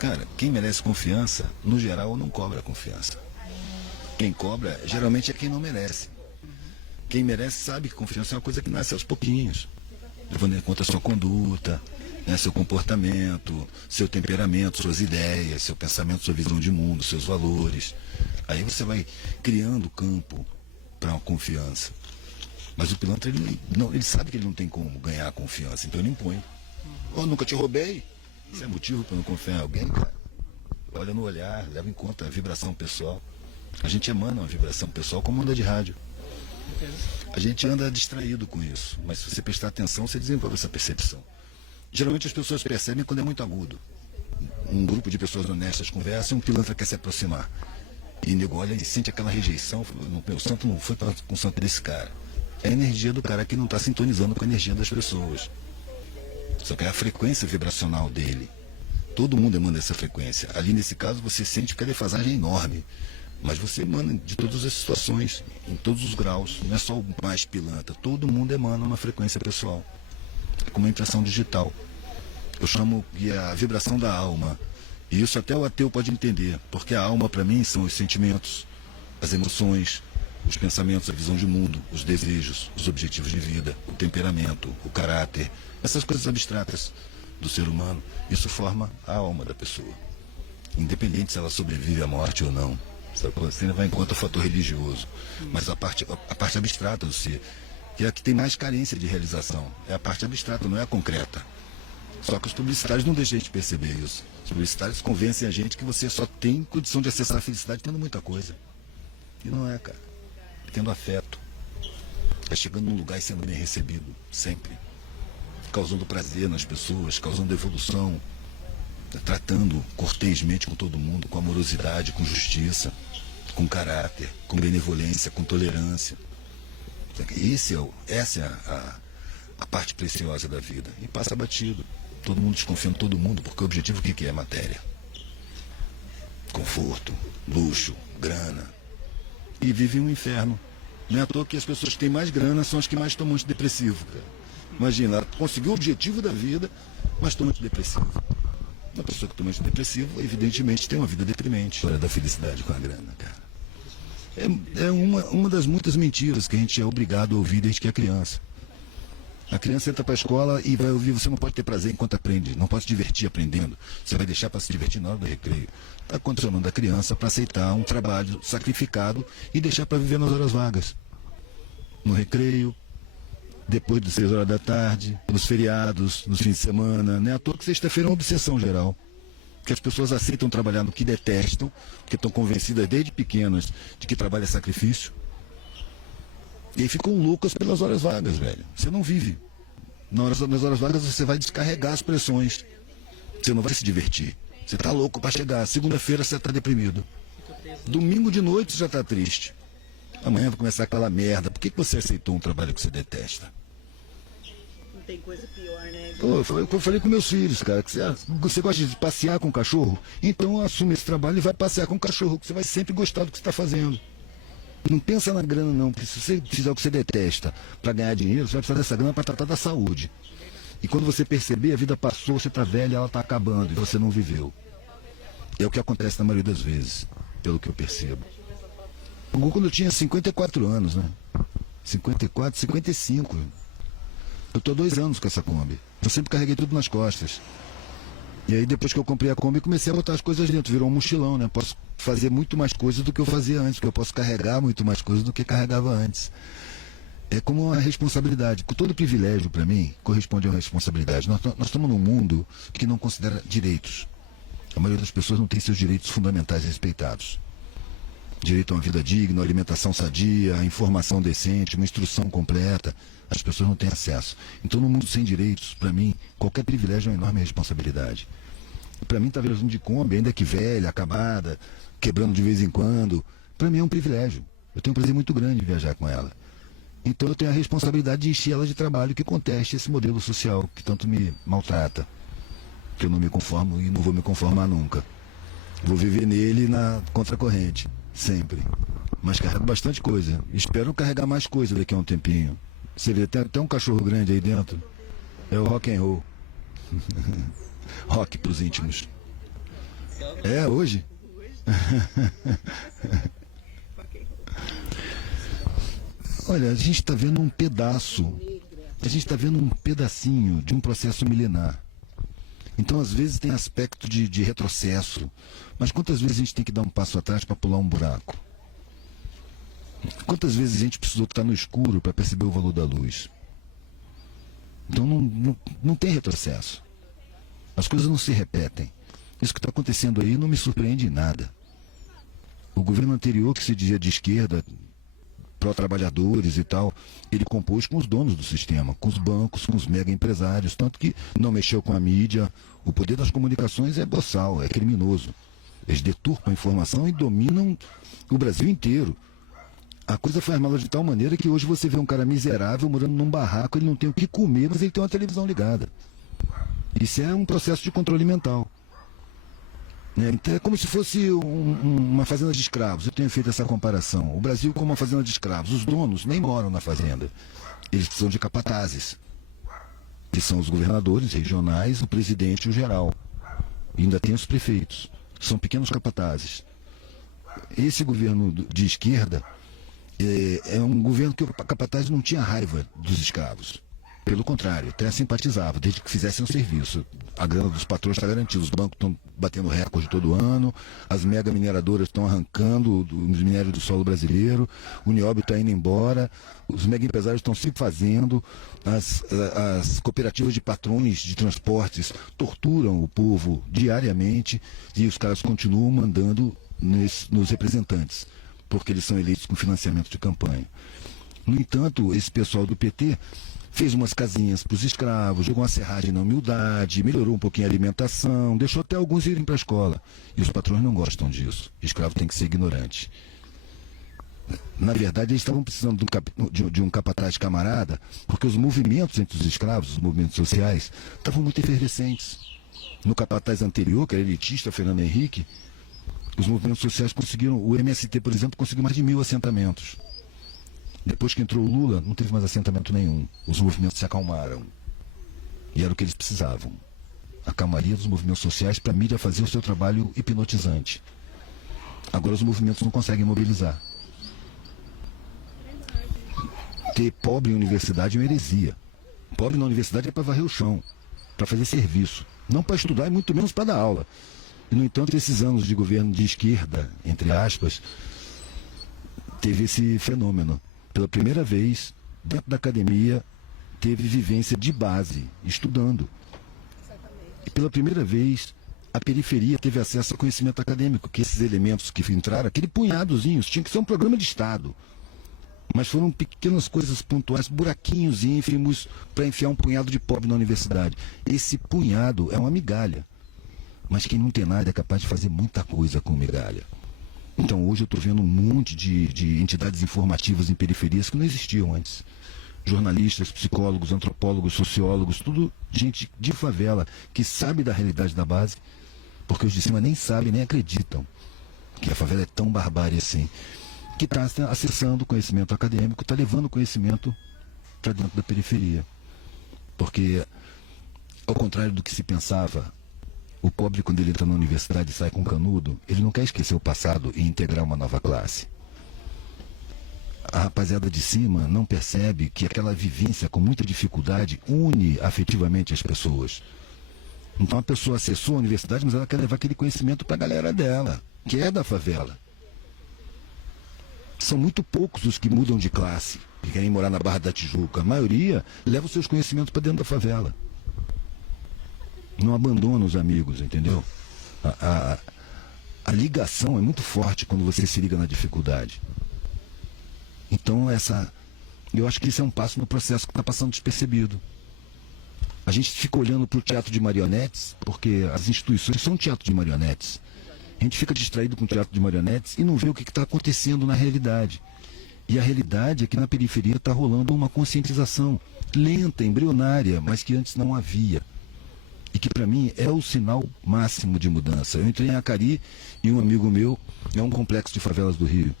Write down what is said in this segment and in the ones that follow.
Cara, quem merece confiança, no geral, não cobra confiança. Quem cobra, geralmente, é quem não merece. Quem merece sabe que confiança é uma coisa que nasce aos pouquinhos, levando em conta a sua conduta, né, seu comportamento, seu temperamento, suas ideias, seu pensamento, sua visão de mundo, seus valores. Aí você vai criando campo para uma confiança. Mas o pilantra, ele sabe que ele não tem como ganhar a confiança, então ele impõe. Oh, nunca te roubei. Isso é motivo para não confiar em alguém, cara? Olha no olhar, leva em conta a vibração pessoal. A gente emana uma vibração pessoal como onda de rádio. A gente anda distraído com isso, mas se você prestar atenção, você desenvolve essa percepção. Geralmente as pessoas percebem quando é muito agudo. Um grupo de pessoas honestas conversa e um pilantra quer se aproximar. E nego olha e sente aquela rejeição. Meu santo não foi com o santo desse cara. É a energia do cara que não está sintonizando com a energia das pessoas. Só que é a frequência vibracional dele. Todo mundo emana essa frequência. Ali nesse caso você sente que a defasagem é enorme. Mas você emana de todas as situações, em todos os graus. Não é só o mais pilantra. Todo mundo emana uma frequência pessoal. É como uma impressão digital. Eu chamo de a vibração da alma. E isso até o ateu pode entender. Porque a alma para mim são os sentimentos, as emoções, os pensamentos, a visão de mundo, os desejos, os objetivos de vida, o temperamento, o caráter. Essas coisas abstratas do ser humano. Isso forma a alma da pessoa. Independente se ela sobrevive à morte ou não. Você vai em conta o fator religioso, mas a parte abstrata do ser, que é a que tem mais carência de realização, é a parte abstrata, não é a concreta. Só que os publicitários não deixam a gente perceber isso. Os publicitários convencem a gente que você só tem condição de acessar a felicidade tendo muita coisa. E não é, cara. É tendo afeto. É chegando num lugar e sendo bem recebido, sempre. Causando prazer nas pessoas, causando evolução, tratando cortesmente com todo mundo, com amorosidade, com justiça, com caráter, com benevolência, com tolerância. Essa é a parte preciosa da vida. E passa batido. Todo mundo desconfiando de todo mundo, porque o objetivo o que é? Matéria. Conforto, luxo, grana. E vive um inferno. Não é à toa que as pessoas que têm mais grana são as que mais tomam antidepressivo. Cara. Imagina, ela conseguiu o objetivo da vida, mas toma antidepressivo. Uma pessoa que toma antidepressivo, evidentemente, tem uma vida deprimente. História da felicidade com a grana, cara. É uma das muitas mentiras que a gente é obrigado a ouvir desde que é criança. A criança entra para a escola e vai ouvir: você não pode ter prazer enquanto aprende, não pode se divertir aprendendo, você vai deixar para se divertir na hora do recreio. Está condicionando a criança para aceitar um trabalho sacrificado e deixar para viver nas horas vagas. No recreio, depois das 6 horas da tarde, nos feriados, nos fins de semana. Não é à toa que sexta-feira é uma obsessão geral. Que as pessoas aceitam trabalhar no que detestam, porque estão convencidas desde pequenas de que trabalho é sacrifício. E aí ficam loucas pelas horas vagas, velho. Você não vive. Nas horas vagas você vai descarregar as pressões. Você não vai se divertir. Você tá louco para chegar. Segunda-feira você tá deprimido. Domingo de noite você já tá triste. Amanhã vai começar aquela merda. Por que você aceitou um trabalho que você detesta? Não tem coisa pior, né? Pô, eu falei com meus filhos, cara, que você gosta de passear com o cachorro? Então assume esse trabalho e vai passear com o cachorro, que você vai sempre gostar do que você está fazendo. Não pensa na grana não, porque se você fizer o que você detesta para ganhar dinheiro, você vai precisar dessa grana para tratar da saúde. E quando você perceber, a vida passou, você está velho, ela está acabando e você não viveu. É o que acontece na maioria das vezes, pelo que eu percebo. Quando eu tinha 54 anos, né? 54, 55. Eu tô há 2 anos com essa Kombi. Eu sempre carreguei tudo nas costas. E aí depois que eu comprei a Kombi, comecei a botar as coisas dentro. Virou um mochilão, né? Posso fazer muito mais coisas do que eu fazia antes, porque eu posso carregar muito mais coisas do que carregava antes. É como uma responsabilidade. Todo privilégio, para mim, corresponde a uma responsabilidade. Nós estamos num mundo que não considera direitos. A maioria das pessoas não tem seus direitos fundamentais respeitados. Direito a uma vida digna, alimentação sadia, a informação decente, uma instrução completa. As pessoas não têm acesso. Então, no mundo sem direitos, para mim, qualquer privilégio é uma enorme responsabilidade. Para mim, estar viajando de Kombi, ainda que velha, acabada, quebrando de vez em quando, para mim é um privilégio. Eu tenho um prazer muito grande em viajar com ela. Então, eu tenho a responsabilidade de encher ela de trabalho que conteste esse modelo social que tanto me maltrata. Que eu não me conformo e não vou me conformar nunca. Vou viver nele na contracorrente. Sempre. Mas carrego bastante coisa. Espero carregar mais coisa daqui a um tempinho. Você vê, tem até um cachorro grande aí dentro. É o rock and roll. Rock pros íntimos. É, hoje. Olha, a gente está vendo um pedaço, a gente está vendo um pedacinho de um processo milenar. Então, às vezes, tem aspecto de retrocesso. Mas quantas vezes a gente tem que dar um passo atrás para pular um buraco? Quantas vezes a gente precisou estar no escuro para perceber o valor da luz? Então, não tem retrocesso. As coisas não se repetem. Isso que está acontecendo aí não me surpreende em nada. O governo anterior, que se dizia de esquerda, pró-trabalhadores e tal, ele compôs com os donos do sistema, com os bancos, com os mega empresários, tanto que não mexeu com a mídia. O poder das comunicações é boçal, é criminoso. Eles deturpam a informação e dominam o Brasil inteiro. A coisa foi armada de tal maneira que hoje você vê um cara miserável morando num barraco, ele não tem o que comer, mas ele tem uma televisão ligada. Isso é um processo de controle mental. Então é como se fosse uma fazenda de escravos. Eu tenho feito essa comparação. O Brasil como uma fazenda de escravos. Os donos nem moram na fazenda. Eles são de capatazes. Que são os governadores regionais, o presidente e o geral. E ainda tem os prefeitos. São pequenos capatazes. Esse governo de esquerda é um governo que o capataz não tinha raiva dos escravos. Pelo contrário, até simpatizava, desde que fizessem o serviço. A grana dos patrões está garantida, os bancos estão batendo recorde todo ano, as mega mineradoras estão arrancando os minérios do solo brasileiro, o nióbio está indo embora, os mega empresários estão se fazendo, as cooperativas de patrões de transportes torturam o povo diariamente e os caras continuam mandando nos representantes, porque eles são eleitos com financiamento de campanha. No entanto, esse pessoal do PT fez umas casinhas para os escravos, jogou uma serragem na humildade, melhorou um pouquinho a alimentação, deixou até alguns irem para a escola. E os patrões não gostam disso. O escravo tem que ser ignorante. Na verdade, eles estavam precisando de um capataz camarada, porque os movimentos entre os escravos, os movimentos sociais, estavam muito efervescentes. No capataz anterior, que era elitista, Fernando Henrique, os movimentos sociais conseguiram, o MST, por exemplo, conseguiu mais de 1.000 assentamentos. Depois que entrou o Lula, não teve mais assentamento nenhum. Os movimentos se acalmaram. E era o que eles precisavam. A calmaria dos movimentos sociais para a mídia fazer o seu trabalho hipnotizante. Agora os movimentos não conseguem mobilizar. Ter pobre em universidade é uma heresia. Pobre na universidade é para varrer o chão, para fazer serviço. Não para estudar e muito menos para dar aula. E, no entanto, esses anos de governo de esquerda, entre aspas, teve esse fenômeno. Pela primeira vez, dentro da academia, teve vivência de base, estudando. E pela primeira vez, a periferia teve acesso ao conhecimento acadêmico, que esses elementos que entraram, aquele punhadozinhos, tinha que ser um programa de Estado. Mas foram pequenas coisas pontuais, buraquinhos ínfimos, para enfiar um punhado de pobre na universidade. Esse punhado é uma migalha. Mas quem não tem nada é capaz de fazer muita coisa com migalha. Então hoje eu estou vendo um monte de entidades informativas em periferias que não existiam antes. Jornalistas, psicólogos, antropólogos, sociólogos, tudo gente de favela que sabe da realidade da base, porque os de cima nem sabem, nem acreditam que a favela é tão barbárie assim, que está acessando o conhecimento acadêmico, está levando o conhecimento para dentro da periferia. Porque, ao contrário do que se pensava, o pobre, quando ele entra na universidade e sai com canudo, ele não quer esquecer o passado e integrar uma nova classe. A rapaziada de cima não percebe que aquela vivência com muita dificuldade une afetivamente as pessoas. Então a pessoa acessou a universidade, mas ela quer levar aquele conhecimento para a galera dela, que é da favela. São muito poucos os que mudam de classe, que querem morar na Barra da Tijuca. A maioria leva os seus conhecimentos para dentro da favela. Não abandona os amigos, entendeu? A ligação é muito forte quando você se liga na dificuldade. Então eu acho que isso é um passo no processo que está passando despercebido. A gente fica olhando para o teatro de marionetes, porque as instituições são um teatro de marionetes. A gente fica distraído com o teatro de marionetes e não vê o que está acontecendo na realidade. E a realidade é que na periferia está rolando uma conscientização lenta, embrionária, mas que antes não havia. E que para mim é o sinal máximo de mudança. Eu entrei em Acari e um amigo meu, é um complexo de favelas do Rio.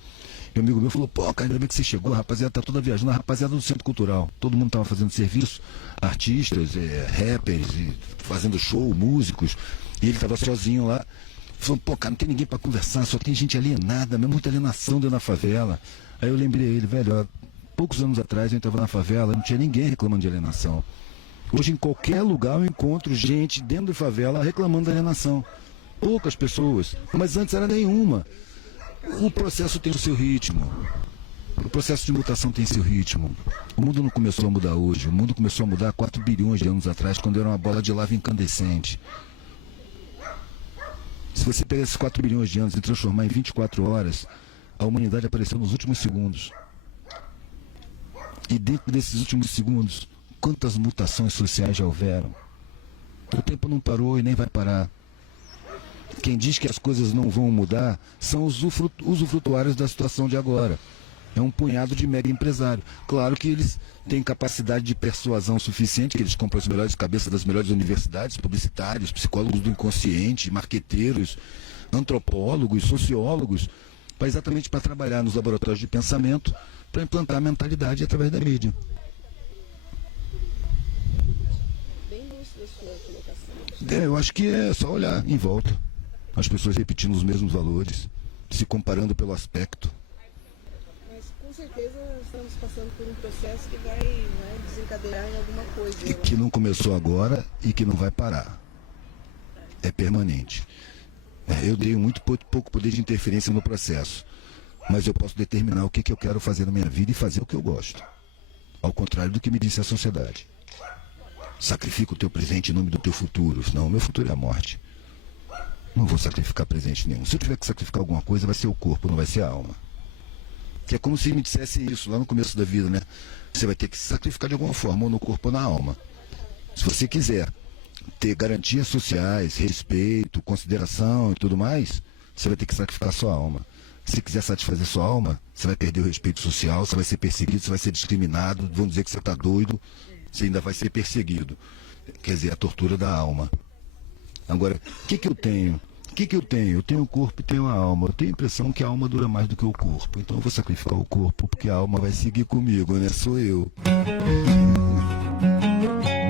E um amigo meu falou, pô, cara, ainda bem que você chegou, a rapaziada tá toda viajando, a rapaziada do Centro Cultural. Todo mundo tava fazendo serviço, artistas, rappers, fazendo show, músicos. E ele tava sozinho lá. Falou, pô, cara, não tem ninguém para conversar, só tem gente alienada, mesmo muita alienação dentro da favela. Aí eu lembrei ele, velho, ó, poucos anos atrás eu entrava na favela, não tinha ninguém reclamando de alienação. Hoje em qualquer lugar eu encontro gente dentro de favela reclamando da alienação. Poucas pessoas, mas antes era nenhuma. O processo tem o seu ritmo. O processo de mutação tem seu ritmo. O mundo não começou a mudar hoje. O mundo começou a mudar 4 bilhões de anos atrás, quando era uma bola de lava incandescente. Se você pegar esses 4 bilhões de anos e transformar em 24 horas, a humanidade apareceu nos últimos segundos. E dentro desses últimos segundos, quantas mutações sociais já houveram? O tempo não parou e nem vai parar. Quem diz que as coisas não vão mudar são os usufrutuários da situação de agora. É um punhado de mega empresário. Claro que eles têm capacidade de persuasão suficiente, que eles compram as melhores cabeças das melhores universidades, publicitários, psicólogos do inconsciente, marqueteiros, antropólogos, sociólogos, exatamente para trabalhar nos laboratórios de pensamento, para implantar a mentalidade através da mídia. Bem lúcida a sua colocação. Eu acho que é só olhar em volta. As pessoas repetindo os mesmos valores, se comparando pelo aspecto. Mas com certeza estamos passando por um processo que vai, né, desencadear em alguma coisa. E que não começou agora e que não vai parar. É permanente. Eu dei muito pouco poder de interferência no processo. Mas eu posso determinar o que eu quero fazer na minha vida e fazer o que eu gosto. Ao contrário do que me disse a sociedade. Sacrifica o teu presente em nome do teu futuro. Não, o meu futuro é a morte. Não vou sacrificar presente nenhum. Se eu tiver que sacrificar alguma coisa, vai ser o corpo, não vai ser a alma. Que é como se me dissesse isso lá no começo da vida, né? Você vai ter que se sacrificar de alguma forma, ou no corpo ou na alma. Se você quiser ter garantias sociais, respeito, consideração e tudo mais, você vai ter que sacrificar a sua alma. Se quiser satisfazer sua alma, você vai perder o respeito social, você vai ser perseguido, você vai ser discriminado, vão dizer que você está doido, você ainda vai ser perseguido. Quer dizer, a tortura da alma. Agora, o que eu tenho? O que eu tenho? Eu tenho o corpo e tenho a alma. Eu tenho a impressão que a alma dura mais do que o corpo. Então eu vou sacrificar o corpo, porque a alma vai seguir comigo, né? Sou eu.